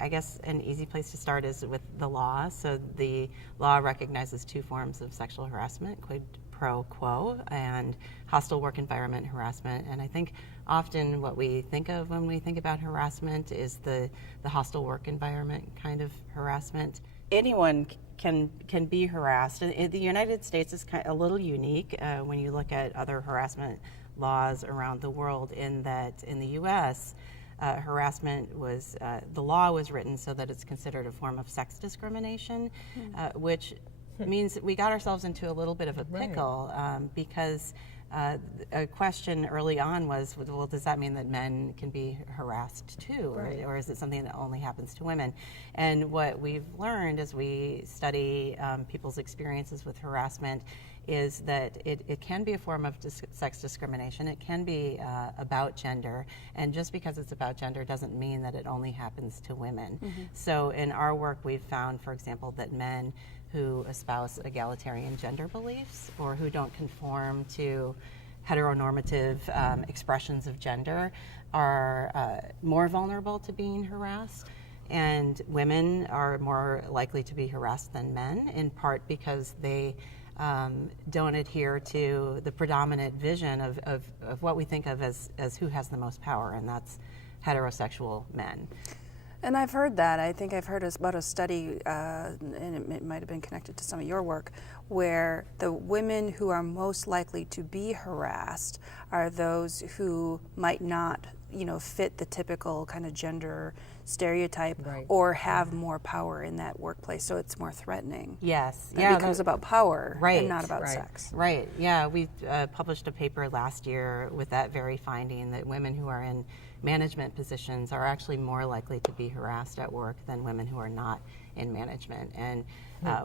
I guess an easy place to start is with the law. So the law recognizes two forms of sexual harassment, quid pro quo and hostile work environment harassment. And I think often what we think of when we think about harassment is the hostile work environment kind of harassment. Anyone can be harassed. And the United States is a little unique when you look at other harassment laws around the world, in that in the U.S., harassment was, the law was written so that it's considered a form of sex discrimination, which means we got ourselves into a little bit of a pickle because a question early on was, well, does that mean that men can be harassed too? Right. Or is it something that only happens to women? And what we've learned as we study people's experiences with harassment is that it can be a form of sex discrimination. It can be about gender, and just because it's about gender doesn't mean that it only happens to women. So in our work, we've found, for example, that men who espouse egalitarian gender beliefs or who don't conform to heteronormative expressions of gender are more vulnerable to being harassed. And women are more likely to be harassed than men, in part because they don't adhere to the predominant vision of what we think of as who has the most power, and that's heterosexual men. And I've heard that. I think I've heard about a study, and it might have been connected to some of your work, where the women who are most likely to be harassed are those who might not, fit the typical kind of gender stereotype, or have more power in that workplace, so it's more threatening. Yes. It becomes about power and not about sex. Right. Yeah, we published a paper last year with that very finding, that women who are in management positions are actually more likely to be harassed at work than women who are not in management. And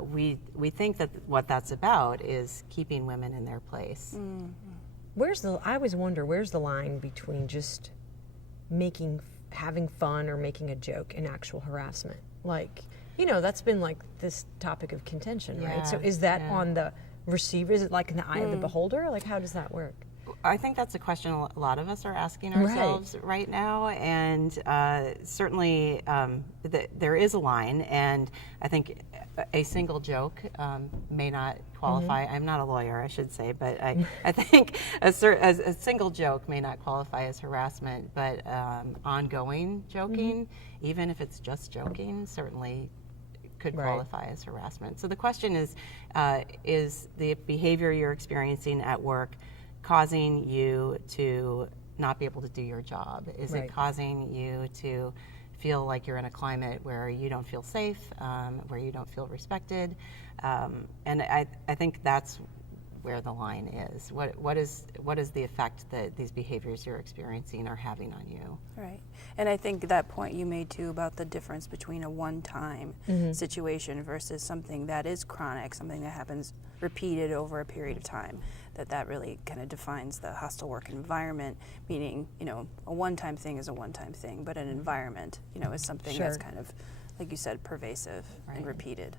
we think that what that's about is keeping women in their place. I always wonder, where's the line between just having fun or making a joke and actual harassment? That's been like this topic of contention, right? So is that on the receiver? Is it like in the eye of the beholder? Like, how does that work? I think that's a question a lot of us are asking ourselves right now, and certainly there is a line, and I think a single joke may not qualify. I'm not a lawyer, I should say, but I think a single joke may not qualify as harassment, but ongoing joking, even if it's just joking, certainly could qualify as harassment. So the question is the behavior you're experiencing at work causing you to not be able to do your job? Is it causing you to feel like you're in a climate where you don't feel safe, where you don't feel respected? And I think that's where the line is. What is the effect that these behaviors you're experiencing are having on you? Right. And I think that point you made too about the difference between a one-time situation versus something that is chronic, something that happens repeated over a period of time, that really kind of defines the hostile work environment, meaning, a one-time thing is a one-time thing, but an environment, is something that's kind of, like you said, pervasive and repeated.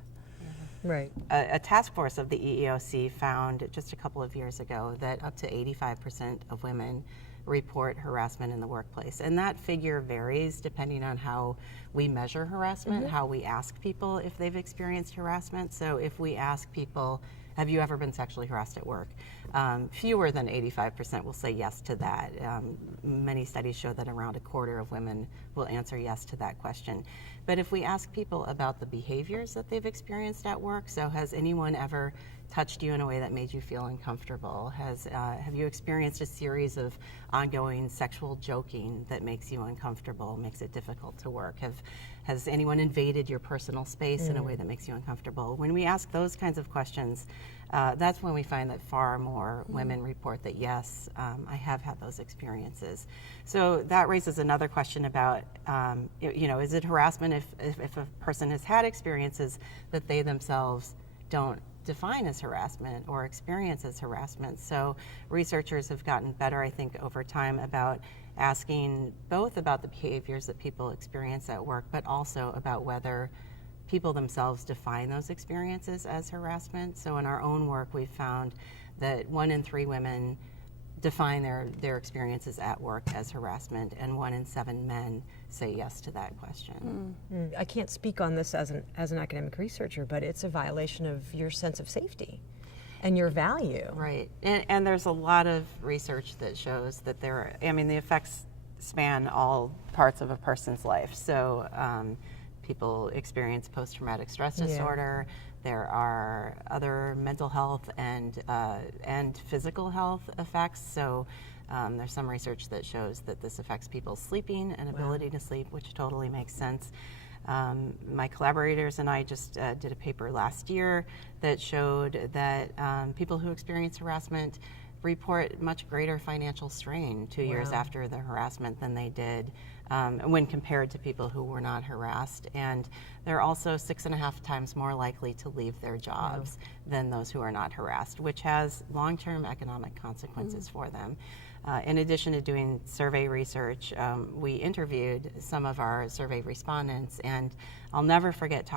Right. A task force of the EEOC found just a couple of years ago that up to 85% of women report harassment in the workplace. And that figure varies depending on how we measure harassment, how we ask people if they've experienced harassment. So if we ask people, have you ever been sexually harassed at work? Fewer than 85% will say yes to that. Many studies show that around a quarter of women will answer yes to that question. But if we ask people about the behaviors that they've experienced at work, so has anyone ever touched you in a way that made you feel uncomfortable? Have you experienced a series of ongoing sexual joking that makes you uncomfortable, makes it difficult to work? Has anyone invaded your personal space in a way that makes you uncomfortable? When we ask those kinds of questions, that's when we find that far more women report that, yes, I have had those experiences. So that raises another question about, is it harassment if a person has had experiences that they themselves don't define as harassment or experience as harassment? So researchers have gotten better, I think, over time about asking both about the behaviors that people experience at work, but also about whether people themselves define those experiences as harassment. So in our own work, we found that 1 in 3 women define their experiences at work as harassment, and 1 in 7 men say yes to that question. I can't speak on this as an academic researcher, but it's a violation of your sense of safety and your value. Right, and there's a lot of research that shows that the effects span all parts of a person's life. So people experience post-traumatic stress disorder. There are other mental health and physical health effects. So there's some research that shows that this affects people's sleeping and ability to sleep, which totally makes sense. My collaborators and I just did a paper last year that showed that people who experience harassment report much greater financial strain 2 years after the harassment than they did when compared to people who were not harassed. And they're also 6.5 times more likely to leave their jobs than those who are not harassed, which has long-term economic consequences for them. In addition to doing survey research, we interviewed some of our survey respondents, and I'll never forget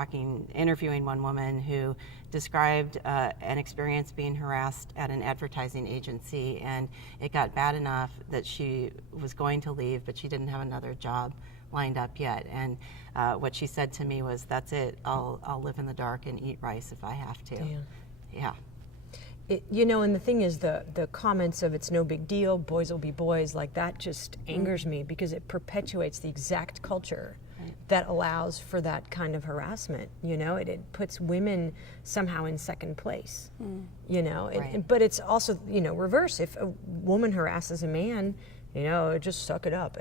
interviewing one woman who described an experience being harassed at an advertising agency, and it got bad enough that she was going to leave, but she didn't have another job lined up yet. And what she said to me was, "That's it. I'll live in the dark and eat rice if I have to." Damn. Yeah. And the thing is, the comments of "it's no big deal, boys will be boys," like that just angers me, because it perpetuates the exact culture that allows for that kind of harassment. It puts women somehow in second place. But it's also reverse. If a woman harasses a man, just suck it up.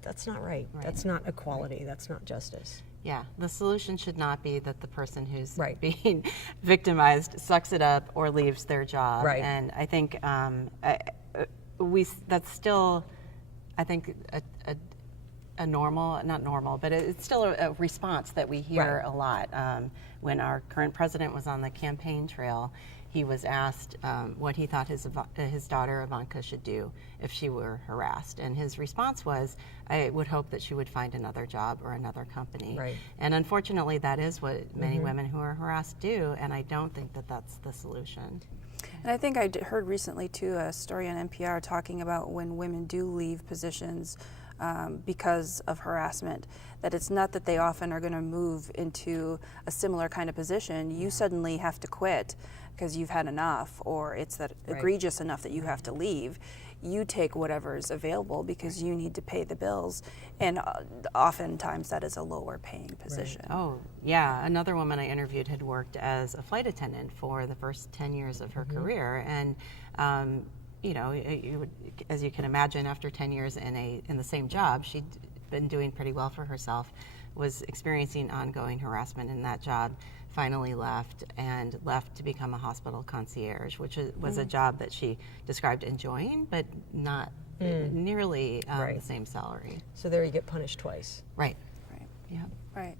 That's not right. That's not equality. That's not justice. Yeah, the solution should not be that the person who's being victimized sucks it up or leaves their job. Right. And I think that's still, I think, a normal, not normal, but it's still a response that we hear a lot. When our current president was on the campaign trail, he was asked what he thought his daughter Ivanka should do if she were harassed, and his response was, "I would hope that she would find another job or another company." Right. And unfortunately, that is what many women who are harassed do, and I don't think that that's the solution. And I think I heard recently too a story on NPR talking about when women do leave positions because of harassment, that it's not that they often are going to move into a similar kind of position. You suddenly have to quit because you've had enough, or it's that egregious enough that you have to leave. You take whatever's available because you need to pay the bills, and oftentimes that is a lower paying position. Oh, yeah. Another woman I interviewed had worked as a flight attendant for the first 10 years of her career, and as you can imagine, after 10 years in the same job, she'd been doing pretty well for herself, was experiencing ongoing harassment in that job, finally left to become a hospital concierge, which was a job that she described enjoying, but not nearly the same salary. So there you get punished twice. Right. Yeah. Right.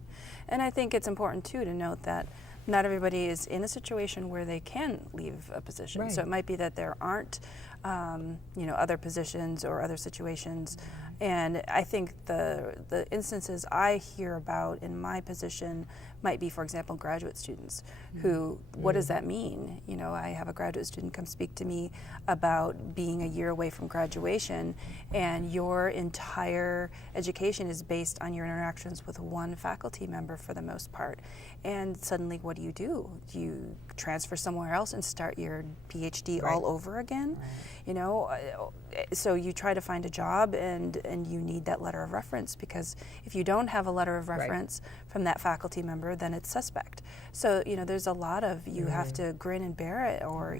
And I think it's important too to note that not everybody is in a situation where they can leave a position. Right. So it might be that there aren't, other positions or other situations. And I think the instances I hear about in my position might be, for example, graduate students who, what does that mean? I have a graduate student come speak to me about being a year away from graduation, and your entire education is based on your interactions with one faculty member for the most part. And suddenly, what do? Do you transfer somewhere else and start your PhD all over again? So you try to find a job, and you need that letter of reference, because if you don't have a letter of reference from that faculty member, then it's suspect. So there's a lot of you have to grin and bear it, or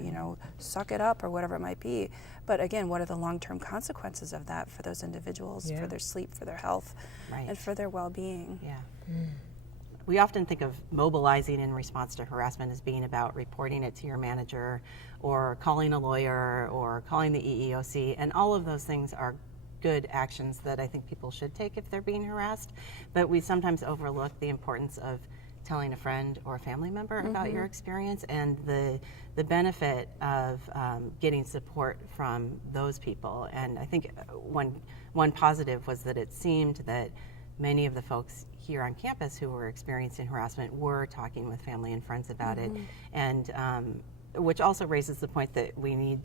suck it up, or whatever it might be. But again, what are the long-term consequences of that for those individuals, for their sleep, for their health, and for their well-being? Yeah. We often think of mobilizing in response to harassment as being about reporting it to your manager, or calling a lawyer, or calling the EEOC, and all of those things are good actions that I think people should take if they're being harassed. But we sometimes overlook the importance of telling a friend or a family member about your experience, and the benefit of getting support from those people. And I think one positive was that it seemed that many of the folks here on campus who were experiencing harassment were talking with family and friends about it, and which also raises the point that we need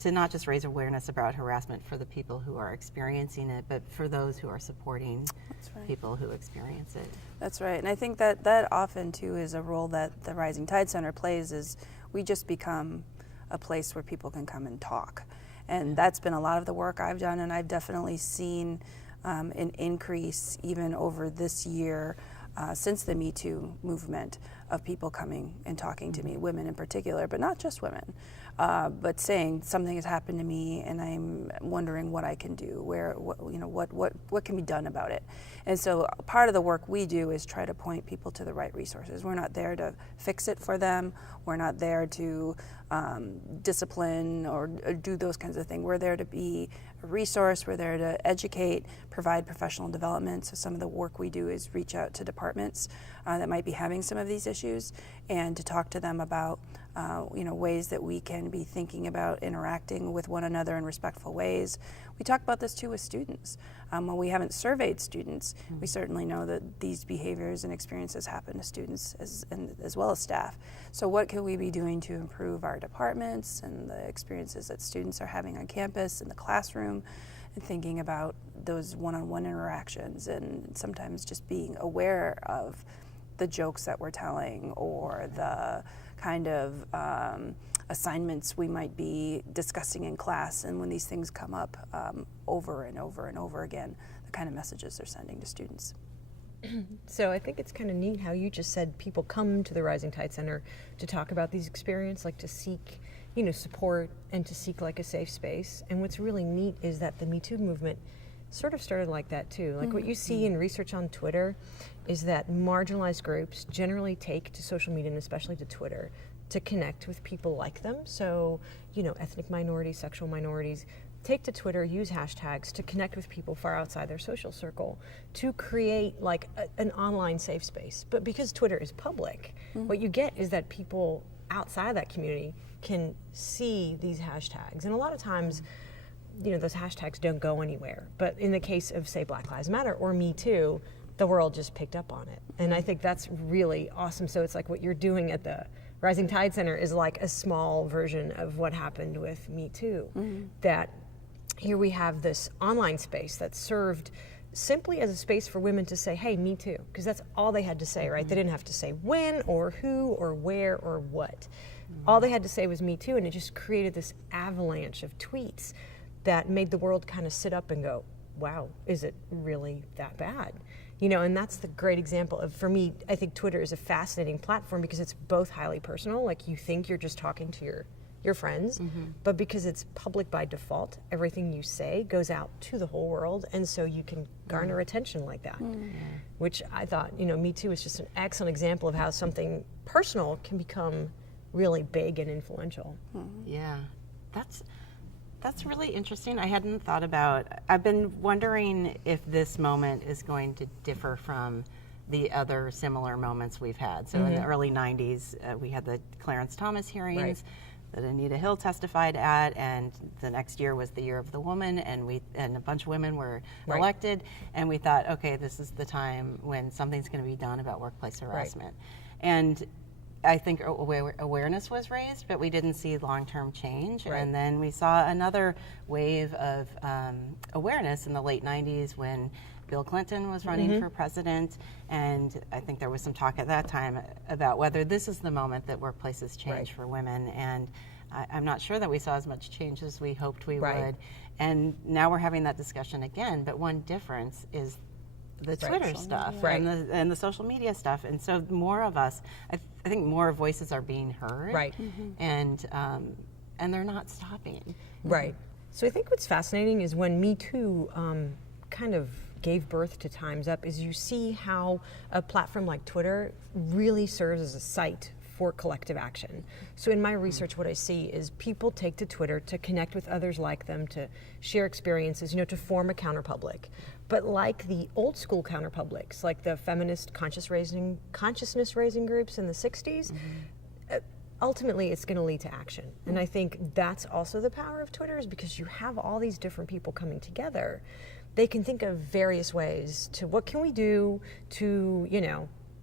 to not just raise awareness about harassment for the people who are experiencing it, but for those who are supporting people who experience it. That's right. And I think that often, too, is a role that the Rising Tide Center plays, is we just become a place where people can come and talk. And that's been a lot of the work I've done, and I've definitely seen an increase even over this year since the Me Too movement of people coming and talking to me, women in particular, but not just women, but saying something has happened to me and I'm wondering what I can do, what can be done about it. And so part of the work we do is try to point people to the right resources. We're not there to fix it for them. We're not there to discipline or do those kinds of things. We're there to be a resource. We're there to educate, provide professional development. So some of the work we do is reach out to departments that might be having some of these issues and to talk to them about ways that we can be thinking about interacting with one another in respectful ways. We talk about this too with students. When we haven't surveyed students, we certainly know that these behaviors and experiences happen to students as well as staff. So what can we be doing to improve our departments and the experiences that students are having on campus, in the classroom, and thinking about those one-on-one interactions, and sometimes just being aware of the jokes that we're telling or the kind of assignments we might be discussing in class, and when these things come up over and over and over again, the kind of messages they're sending to students. So I think it's kind of neat how you just said people come to the Rising Tide Center to talk about these experiences, like to seek, support and to seek like a safe space. And what's really neat is that the Me Too movement sort of started like that too. Like what you see in research on Twitter is that marginalized groups generally take to social media, and especially to Twitter, to connect with people like them. So, ethnic minorities, sexual minorities, take to Twitter, use hashtags to connect with people far outside their social circle, to create like an online safe space. But because Twitter is public, what you get is that people outside that community can see these hashtags. And a lot of times, those hashtags don't go anywhere. But in the case of, say, Black Lives Matter or Me Too, the world just picked up on it. And I think that's really awesome. So it's like what you're doing at the Rising Tide Center is like a small version of what happened with Me Too. That here we have this online space that served simply as a space for women to say, hey, me too, because that's all they had to say, right? They didn't have to say when or who or where or what. All they had to say was me too, and it just created this avalanche of tweets that made the world kind of sit up and go, wow, is it really that bad? And that's the great example of, for me, I think Twitter is a fascinating platform because it's both highly personal, like you think you're just talking to your friends, but because it's public by default, everything you say goes out to the whole world, and so you can garner attention like that, which I thought, Me Too is just an excellent example of how something personal can become really big and influential. Yeah, that's really interesting. I hadn't thought about. I've been wondering if this moment is going to differ from the other similar moments we've had. So in the early 90s, we had the Clarence Thomas hearings that Anita Hill testified at, and the next year was the Year of the Woman, and a bunch of women were elected, and we thought, okay, this is the time when something's going to be done about workplace harassment. And I think awareness was raised, but we didn't see long-term change. And then we saw another wave of awareness in the late 90s when Bill Clinton was running for president, and I think there was some talk at that time about whether this is the moment that workplaces change for women, and I'm not sure that we saw as much change as we hoped we would. And now we're having that discussion again, but one difference is the Twitter stuff and the social media stuff, and so more of us, I think more voices are being heard, and they're not stopping. So I think what's fascinating is when Me Too kind of gave birth to Time's Up is you see how a platform like Twitter really serves as a site for collective action. So in my research, what I see is people take to Twitter to connect with others like them, to share experiences, to form a counterpublic. But like the old school counterpublics, like the feminist consciousness raising groups in the 60s, ultimately it's going to lead to action. And I think that's also the power of Twitter, is because you have all these different people coming together. They can think of various ways to what can we do to,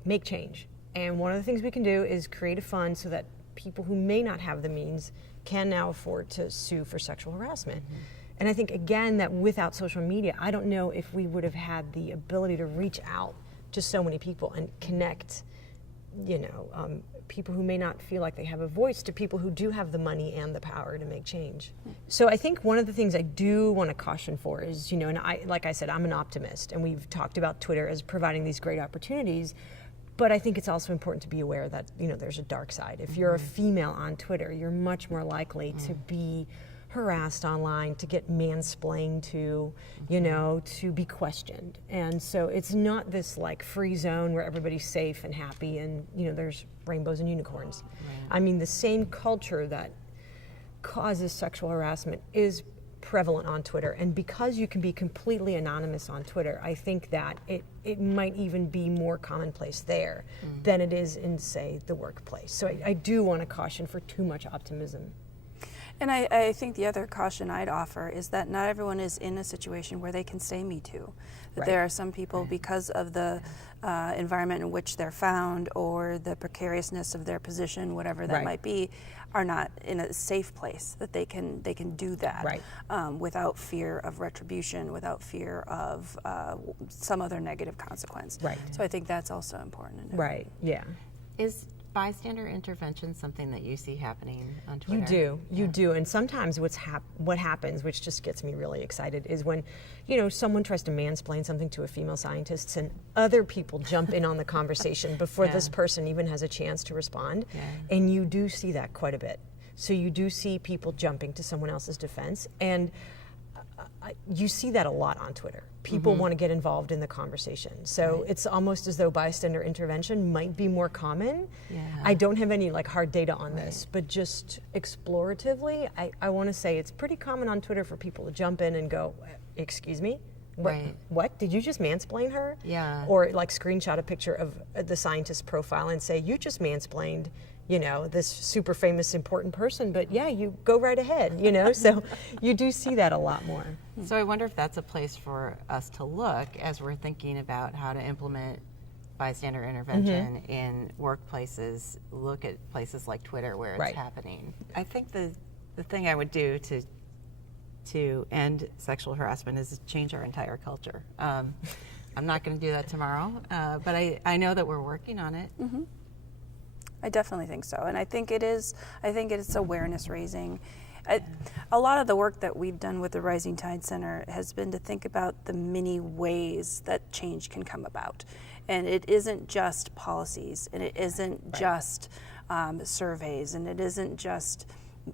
make change. And one of the things we can do is create a fund so that people who may not have the means can now afford to sue for sexual harassment. And I think, again, that without social media, I don't know if we would have had the ability to reach out to so many people and connect, people who may not feel like they have a voice to people who do have the money and the power to make change. So I think one of the things I do want to caution for is, and like I said, I'm an optimist, and we've talked about Twitter as providing these great opportunities, but I think it's also important to be aware that, there's a dark side. If you're a female on Twitter, you're much more likely to be harassed online, to get mansplained to, to be questioned. And so it's not this like free zone where everybody's safe and happy and, there's rainbows and unicorns. Right. I mean, the same culture that causes sexual harassment is prevalent on Twitter. And because you can be completely anonymous on Twitter, I think that it might even be more commonplace there than it is in, say, the workplace. So I do want to caution for too much optimism. And I think the other caution I'd offer is that not everyone is in a situation where they can say Me Too. That there are some people, because of the environment in which they're found or the precariousness of their position, whatever that might be, are not in a safe place that they can do that without fear of retribution, without fear of some other negative consequence. Right. So I think that's also important. Right. Yeah. Is bystander intervention something that you see happening on Twitter? You do, and sometimes what happens, which just gets me really excited, is when, someone tries to mansplain something to a female scientist, and other people jump in on the conversation before this person even has a chance to respond, and you do see that quite a bit. So you do see people jumping to someone else's defense, and you see that a lot on Twitter. People want to get involved in the conversation. So it's almost as though bystander intervention might be more common. Yeah. I don't have any hard data on this, but just exploratively, I want to say it's pretty common on Twitter for people to jump in and go, excuse me? What? Did you just mansplain her? Yeah. Or screenshot a picture of the scientist's profile and say, you just mansplained this super famous important person, but you go right ahead, so you do see that a lot more. So I wonder if that's a place for us to look as we're thinking about how to implement bystander intervention in workplaces, look at places like Twitter where it's happening. I think the thing I would do to end sexual harassment is change our entire culture. I'm not going to do that tomorrow, but I know that we're working on it. I definitely think so, and I think it's awareness raising. A lot of the work that we've done with the Rising Tide Center has been to think about the many ways that change can come about, and it isn't just policies, and it isn't just surveys, and it isn't just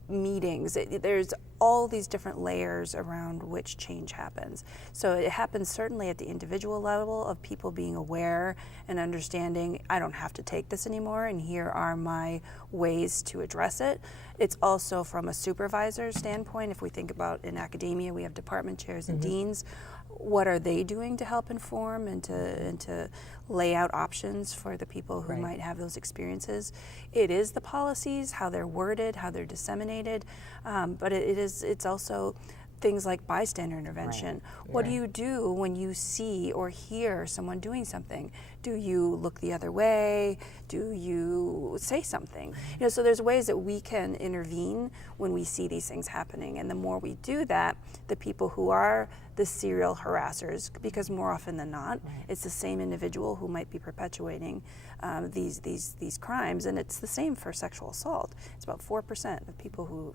meetings. There's all these different layers around which change happens. So it happens certainly at the individual level of people being aware and understanding, I don't have to take this anymore, and here are my ways to address it. It's also from a supervisor standpoint. If we think about in academia, we have department chairs and deans. What are they doing to help inform and to lay out options for the people who might have those experiences? It is the policies, how they're worded, how they're disseminated, but it's also things like bystander intervention. What do you do when you see or hear someone doing something? Do you look the other way? Do you say something? So there's ways that we can intervene when we see these things happening, and the more we do that, the people who are the serial harassers, because more often than not, it's the same individual who might be perpetuating these crimes, and it's the same for sexual assault. It's about 4% of people who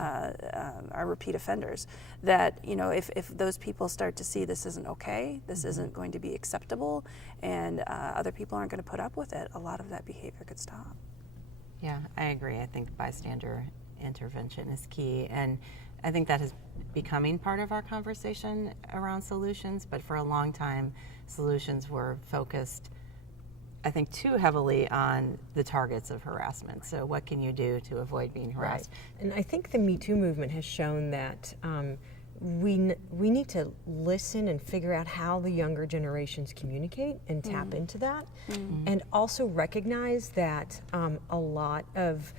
are repeat offenders. That if those people start to see this isn't okay, this isn't going to be acceptable, and other people aren't going to put up with it, a lot of that behavior could stop. Yeah, I agree. I think bystander intervention is key, and I think that is becoming part of our conversation around solutions, but for a long time, solutions were focused, I think, too heavily on the targets of harassment. So what can you do to avoid being harassed? And I think the Me Too movement has shown that we need to listen and figure out how the younger generations communicate and tap into that, and also recognize that a lot of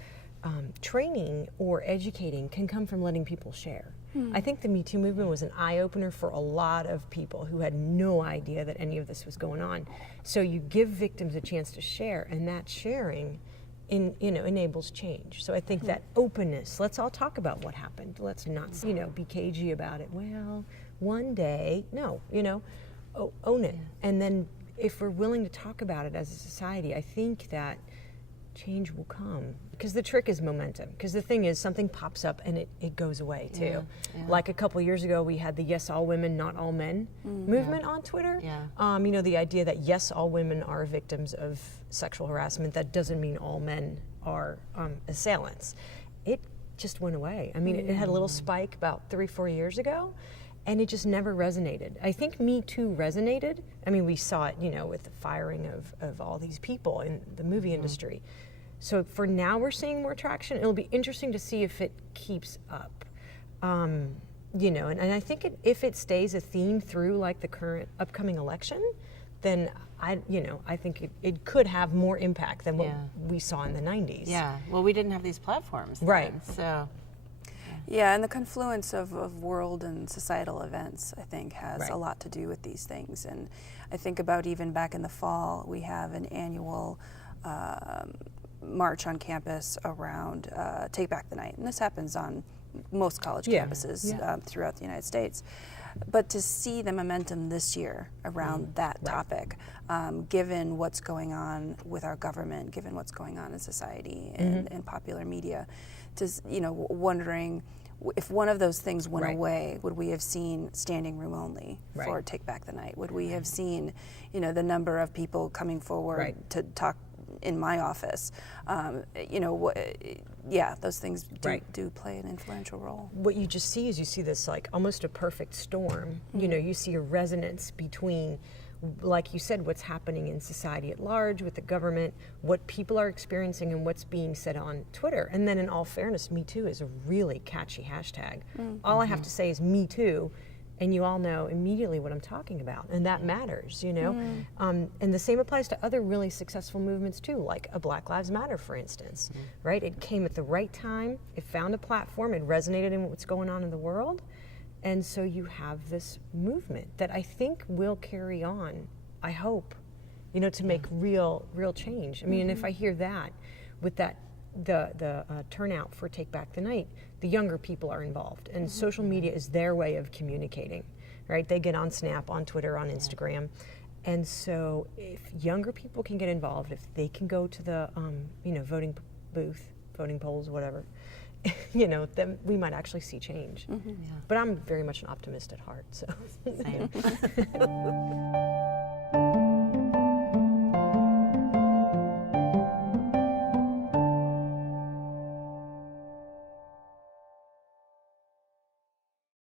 training or educating can come from letting people share. I think the Me Too movement was an eye-opener for a lot of people who had no idea that any of this was going on. So you give victims a chance to share, and that sharing enables change. So I think that openness, let's all talk about what happened. Let's not, be cagey about it. Well, one day, no, own it. And then if we're willing to talk about it as a society, I think that change will come. Because the trick is momentum. Because the thing is, something pops up and it goes away too. Yeah. Like a couple years ago, we had the Yes All Women, Not All Men movement on Twitter. Yeah. The idea that yes, all women are victims of sexual harassment, that doesn't mean all men are assailants. It just went away. I mean, it had a little spike about 3-4 years ago, and it just never resonated. I think Me Too resonated. I mean, we saw it, with the firing of all these people in the movie industry. So for now, we're seeing more traction. It'll be interesting to see if it keeps up. And I think if it stays a theme through like the current upcoming election, then I think it could have more impact than what we saw in the 90s. Yeah. Well, we didn't have these platforms then, right? So. Yeah, and the confluence of world and societal events, I think, has a lot to do with these things. And I think about even back in the fall, we have an annual march on campus around Take Back the Night. And this happens on most college campuses throughout the United States. But to see the momentum this year around that topic, given what's going on with our government, given what's going on in society and popular media, wondering if one of those things went away, would we have seen standing room only for Take Back the Night? Would we have seen, the number of people coming forward to talk in my office? Those things do play an influential role. What you just see is this like almost a perfect storm. You see a resonance between, like you said, what's happening in society at large with the government, what people are experiencing, and what's being said on Twitter. And then in all fairness, Me Too is a really catchy hashtag. All I have to say is Me Too, and you all know immediately what I'm talking about, and that matters, And the same applies to other really successful movements too, like a Black Lives Matter, for instance, right? It came at the right time, it found a platform, it resonated in what's going on in the world, and so you have this movement that I think will carry on, I hope, to make real change. I mean, and if I hear that, with that, the turnout for Take Back the Night, the younger people are involved, and social media is their way of communicating, right? They get on Snap, on Twitter, on Instagram, and so if younger people can get involved, if they can go to the voting booth, voting polls, whatever, then we might actually see change. But I'm very much an optimist at heart, so. Same.